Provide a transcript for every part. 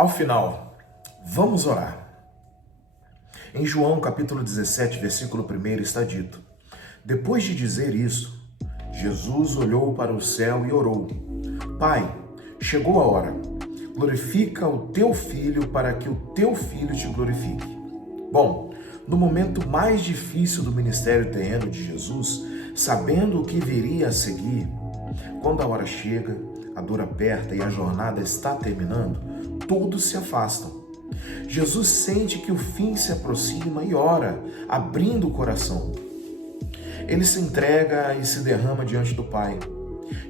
Ao final, vamos orar. Em João capítulo 17, versículo 1 está dito: depois de dizer isso, Jesus olhou para o céu e orou: Pai, chegou a hora. Glorifica o teu filho para que o teu filho te glorifique. Bom, no momento mais difícil do ministério terreno de Jesus, sabendo o que viria a seguir, quando a hora chega, a dor aperta e a jornada está terminando, todos se afastam. Jesus sente que o fim se aproxima e ora, abrindo o coração. Ele se entrega e se derrama diante do Pai.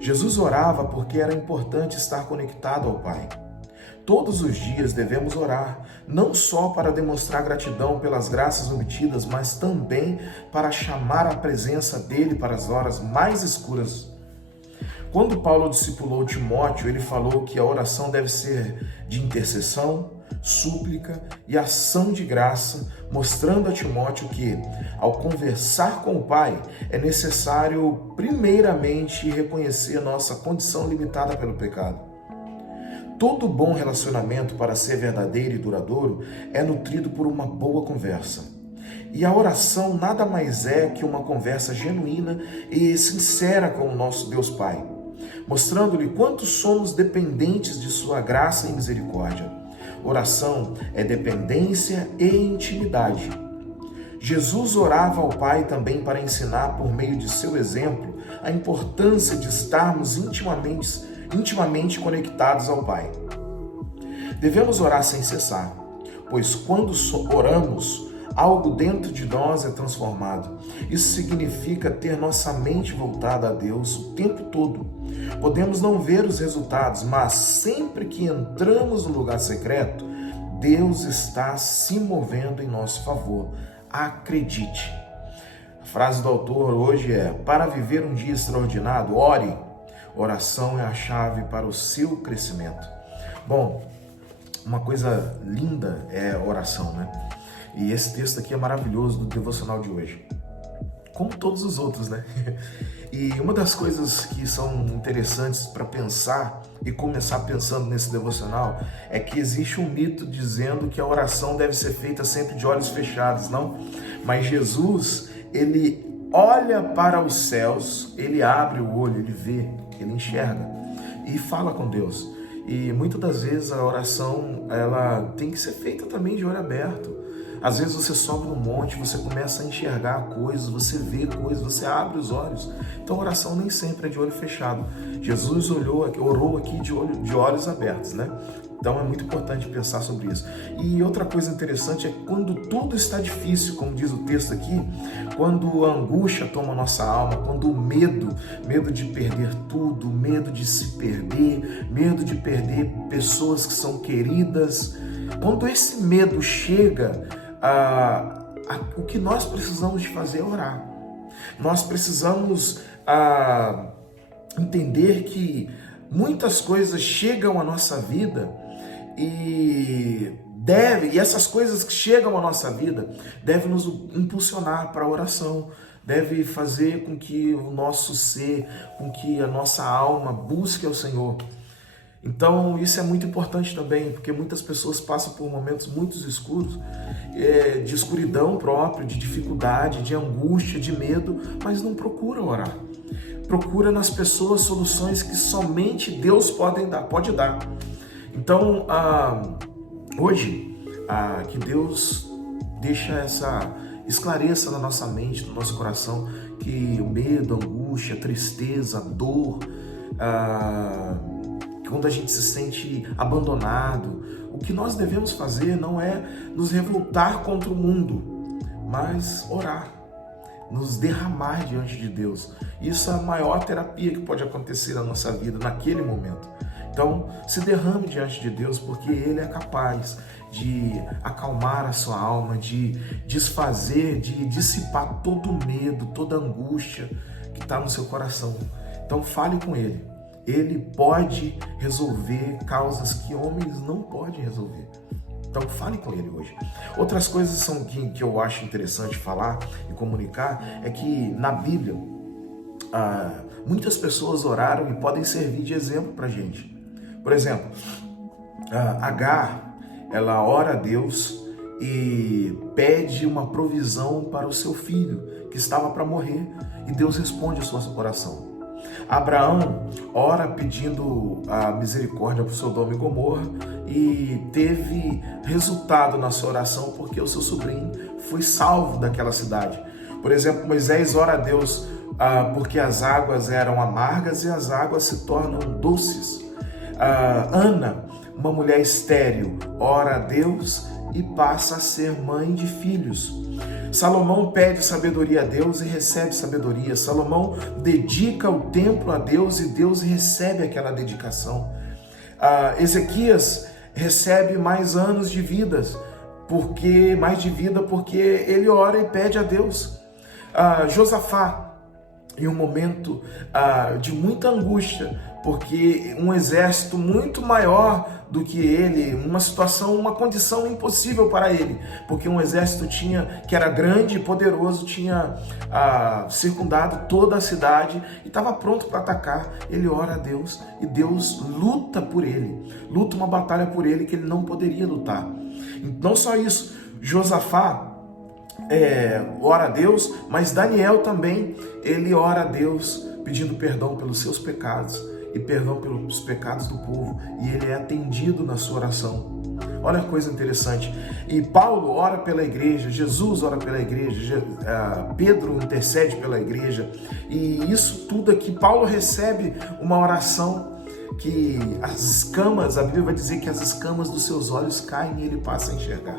Jesus orava porque era importante estar conectado ao Pai. Todos os dias devemos orar, não só para demonstrar gratidão pelas graças obtidas, mas também para chamar a presença dele para as horas mais escuras. Quando Paulo discipulou Timóteo, ele falou que a oração deve ser de intercessão, súplica e ação de graça, mostrando a Timóteo que, ao conversar com o Pai, é necessário primeiramente reconhecer nossa condição limitada pelo pecado. Todo bom relacionamento, para ser verdadeiro e duradouro, é nutrido por uma boa conversa. E a oração nada mais é que uma conversa genuína e sincera com o nosso Deus Pai, mostrando-lhe quanto somos dependentes de sua graça e misericórdia. Oração é dependência e intimidade. Jesus orava ao Pai também para ensinar, por meio de seu exemplo, a importância de estarmos intimamente conectados ao Pai. Devemos orar sem cessar, pois quando oramos, algo dentro de nós é transformado. Isso significa ter nossa mente voltada a Deus o tempo todo. Podemos não ver os resultados, mas sempre que entramos no lugar secreto, Deus está se movendo em nosso favor. Acredite. A frase do autor hoje é: para viver um dia extraordinário, ore. Oração é a chave para o seu crescimento. Bom, uma coisa linda é a oração, né? E esse texto aqui é maravilhoso do devocional de hoje, como todos os outros, né? E uma das coisas que são interessantes para pensar e começar pensando nesse devocional é que existe um mito dizendo que a oração deve ser feita sempre de olhos fechados, não? Mas Jesus, ele olha para os céus, ele abre o olho, ele vê, ele enxerga e fala com Deus. E muitas das vezes a oração, ela tem que ser feita também de olho aberto. Às vezes você sobe no monte, você começa a enxergar coisas, você vê coisas, você abre os olhos. Então a oração nem sempre é de olho fechado. Jesus orou aqui de olhos abertos, né? Então é muito importante pensar sobre isso. E outra coisa interessante é quando tudo está difícil, como diz o texto aqui, quando a angústia toma a nossa alma, quando o medo de perder tudo, medo de se perder, medo de perder pessoas que são queridas, quando esse medo chega, o que nós precisamos de fazer é orar. Nós precisamos entender que muitas coisas chegam à nossa vida e essas coisas que chegam à nossa vida devem nos impulsionar para a oração, deve fazer com que o nosso ser, com que a nossa alma busque ao Senhor. Então isso é muito importante também, porque muitas pessoas passam por momentos muito escuros, de escuridão própria, de dificuldade, de angústia, de medo, mas não procura orar. Procura nas pessoas soluções que somente Deus pode dar. Então, hoje, que Deus esclareça na nossa mente, no nosso coração, que o medo, a angústia, a tristeza, a dor, quando a gente se sente abandonado, o que nós devemos fazer não é nos revoltar contra o mundo, mas orar, nos derramar diante de Deus. Isso é a maior terapia que pode acontecer na nossa vida naquele momento. Então, se derrame diante de Deus, porque Ele é capaz de acalmar a sua alma, de desfazer, de dissipar todo o medo, toda a angústia que está no seu coração. Então, fale com Ele. Ele pode resolver causas que homens não podem resolver. Então fale com Ele hoje. Outras coisas que eu acho interessante falar e comunicar é que na Bíblia muitas pessoas oraram e podem servir de exemplo para a gente. Por exemplo, Agar, ela ora a Deus e pede uma provisão para o seu filho, que estava para morrer, e Deus responde a sua oração. Abraão ora pedindo a misericórdia para Sodoma e Gomorra e teve resultado na sua oração porque o seu sobrinho foi salvo daquela cidade. Por exemplo, Moisés ora a Deus porque as águas eram amargas e as águas se tornam doces. Ana, uma mulher estéril, ora a Deus e passa a ser mãe de filhos. Salomão pede sabedoria a Deus e recebe sabedoria. Salomão dedica o templo a Deus e Deus recebe aquela dedicação. Ezequias recebe mais anos de vida, porque ele ora e pede a Deus. Josafá, em um momento de muita angústia, porque um exército muito maior do que ele, uma condição impossível para ele, porque um exército que era grande e poderoso, tinha circundado toda a cidade e estava pronto para atacar. Ele ora a Deus e Deus luta por ele, luta uma batalha por ele que ele não poderia lutar. Não só isso, Josafá ora a Deus, mas Daniel também, ele ora a Deus pedindo perdão pelos seus pecados e perdão pelos pecados do povo, e ele é atendido na sua oração. Olha que coisa interessante. E Paulo ora pela igreja, Jesus ora pela igreja, Pedro intercede pela igreja, e isso tudo aqui, Paulo recebe uma oração que a Bíblia vai dizer que as escamas dos seus olhos caem e ele passa a enxergar.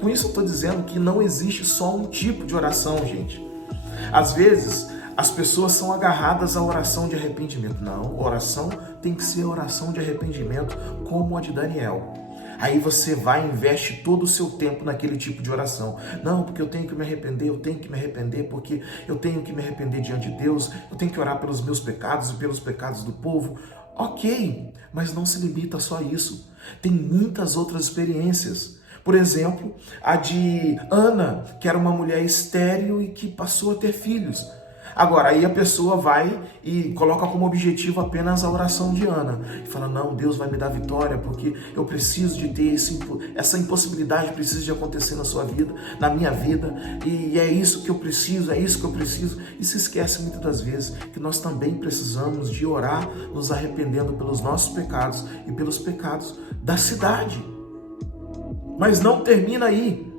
Com isso eu estou dizendo que não existe só um tipo de oração, gente. Às vezes as pessoas são agarradas à oração de arrependimento. Não, oração tem que ser oração de arrependimento como a de Daniel. Aí você vai e investe todo o seu tempo naquele tipo de oração. Não, porque eu tenho que me arrepender, porque eu tenho que me arrepender diante de Deus, eu tenho que orar pelos meus pecados e pelos pecados do povo. Ok, mas não se limita só a isso. Tem muitas outras experiências. Por exemplo, a de Ana, que era uma mulher estéril e que passou a ter filhos. Agora, aí a pessoa vai e coloca como objetivo apenas a oração de Ana. E fala, não, Deus vai me dar vitória, porque eu preciso de ter essa impossibilidade, precisa de acontecer na sua vida, na minha vida. E é isso que eu preciso, E se esquece muitas das vezes que nós também precisamos de orar, nos arrependendo pelos nossos pecados e pelos pecados da cidade. Mas não termina aí.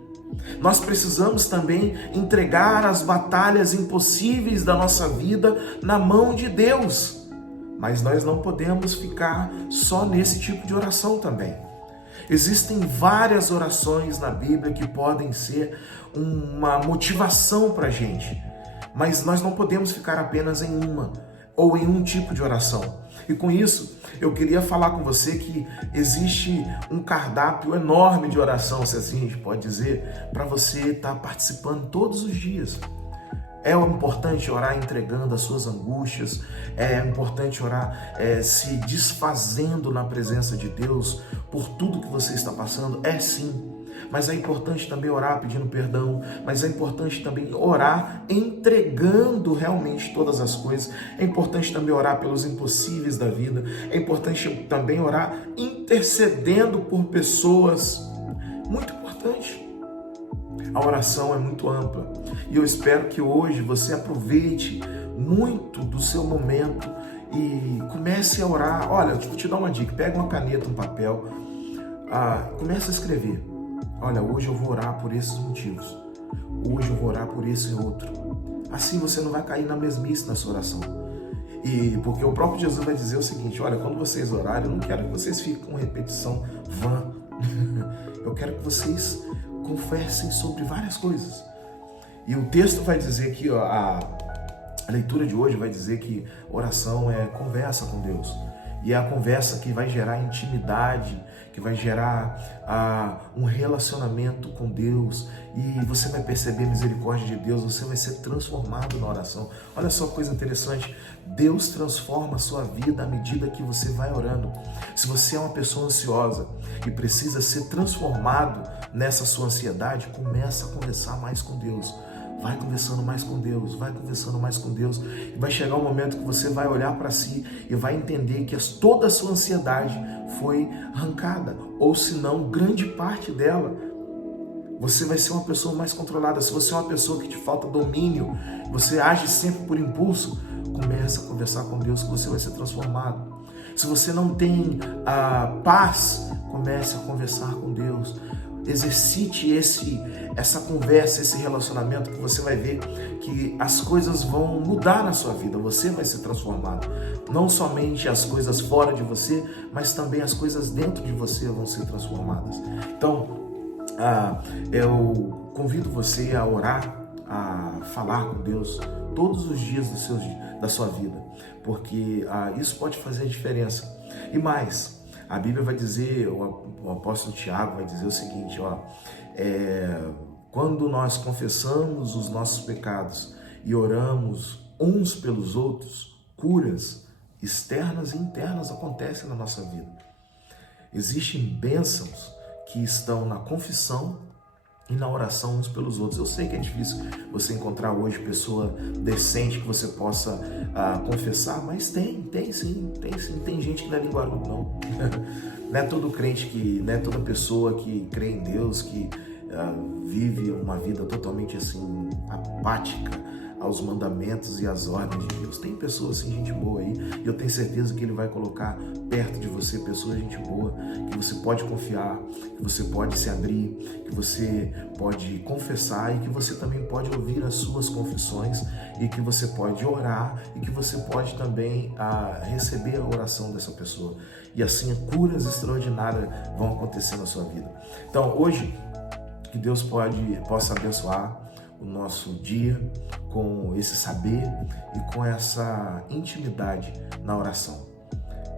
Nós precisamos também entregar as batalhas impossíveis da nossa vida na mão de Deus. Mas nós não podemos ficar só nesse tipo de oração também. Existem várias orações na Bíblia que podem ser uma motivação para a gente. Mas nós não podemos ficar apenas em uma ou em um tipo de oração. E com isso, eu queria falar com você que existe um cardápio enorme de oração, se assim a gente pode dizer, para você estar participando todos os dias. É importante orar entregando as suas angústias, é importante orar se desfazendo na presença de Deus por tudo que você está passando, sim. Mas é importante também orar pedindo perdão, mas é importante também orar entregando realmente todas as coisas. É importante também orar pelos impossíveis da vida. É importante também orar intercedendo por pessoas. Muito importante. A oração é muito ampla e eu espero que hoje você aproveite muito do seu momento e comece a orar. Olha, vou te dar uma dica, pega uma caneta, um papel, comece a escrever. Olha, hoje eu vou orar por esses motivos. Hoje eu vou orar por esse outro. Assim você não vai cair na mesmice na sua oração. E porque o próprio Jesus vai dizer o seguinte, olha, quando vocês orarem, eu não quero que vocês fiquem com repetição vã. Eu quero que vocês conversem sobre várias coisas. E o texto vai dizer aqui, a leitura de hoje vai dizer que oração é conversa com Deus. E é a conversa que vai gerar intimidade, que vai gerar um relacionamento com Deus. E você vai perceber a misericórdia de Deus, você vai ser transformado na oração. Olha só que coisa interessante, Deus transforma a sua vida à medida que você vai orando. Se você é uma pessoa ansiosa e precisa ser transformado nessa sua ansiedade, começa a conversar mais com Deus. Vai conversando mais com Deus, vai conversando mais com Deus, e vai chegar um momento que você vai olhar para si e vai entender que toda a sua ansiedade foi arrancada, ou se não, grande parte dela. Você vai ser uma pessoa mais controlada. Se você é uma pessoa que te falta domínio, você age sempre por impulso, comece a conversar com Deus que você vai ser transformado. Se você não tem paz, comece a conversar com Deus. Exercite essa conversa, esse relacionamento, que você vai ver que as coisas vão mudar na sua vida, você vai ser transformado. Não somente as coisas fora de você, mas também as coisas dentro de você vão ser transformadas. Então, eu convido você a orar, a falar com Deus todos os dias da sua vida, porque isso pode fazer a diferença. E mais, a Bíblia vai dizer, o apóstolo Tiago vai dizer o seguinte, quando nós confessamos os nossos pecados e oramos uns pelos outros, curas externas e internas acontecem na nossa vida. Existem bênçãos que estão na confissão e na oração uns pelos outros. Eu sei que é difícil você encontrar hoje pessoa decente que você possa confessar, mas tem sim. Tem gente que não é linguarudo, não. Não é todo crente não é toda pessoa que crê em Deus, que vive uma vida totalmente assim, apática aos mandamentos e às ordens de Deus. Tem pessoas assim, gente boa aí, e eu tenho certeza que Ele vai colocar perto de você pessoas, gente boa, que você pode confiar, que você pode se abrir, que você pode confessar e que você também pode ouvir as suas confissões e que você pode orar e que você pode também receber a oração dessa pessoa. E assim, curas extraordinárias vão acontecer na sua vida. Então, hoje, que Deus possa abençoar o nosso dia com esse saber e com essa intimidade na oração.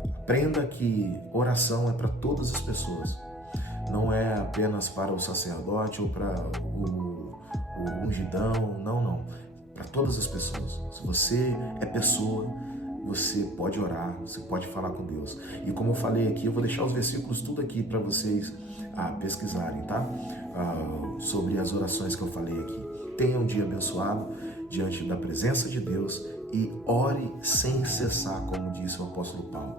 Aprenda que oração é para todas as pessoas, não é apenas para o sacerdote ou para o ungidão, não, para todas as pessoas. Se você é pessoa, você pode orar, você pode falar com Deus. E como eu falei aqui, eu vou deixar os versículos tudo aqui para vocês pesquisarem, tá? Sobre as orações que eu falei aqui. Tenha um dia abençoado diante da presença de Deus e ore sem cessar, como disse o apóstolo Paulo.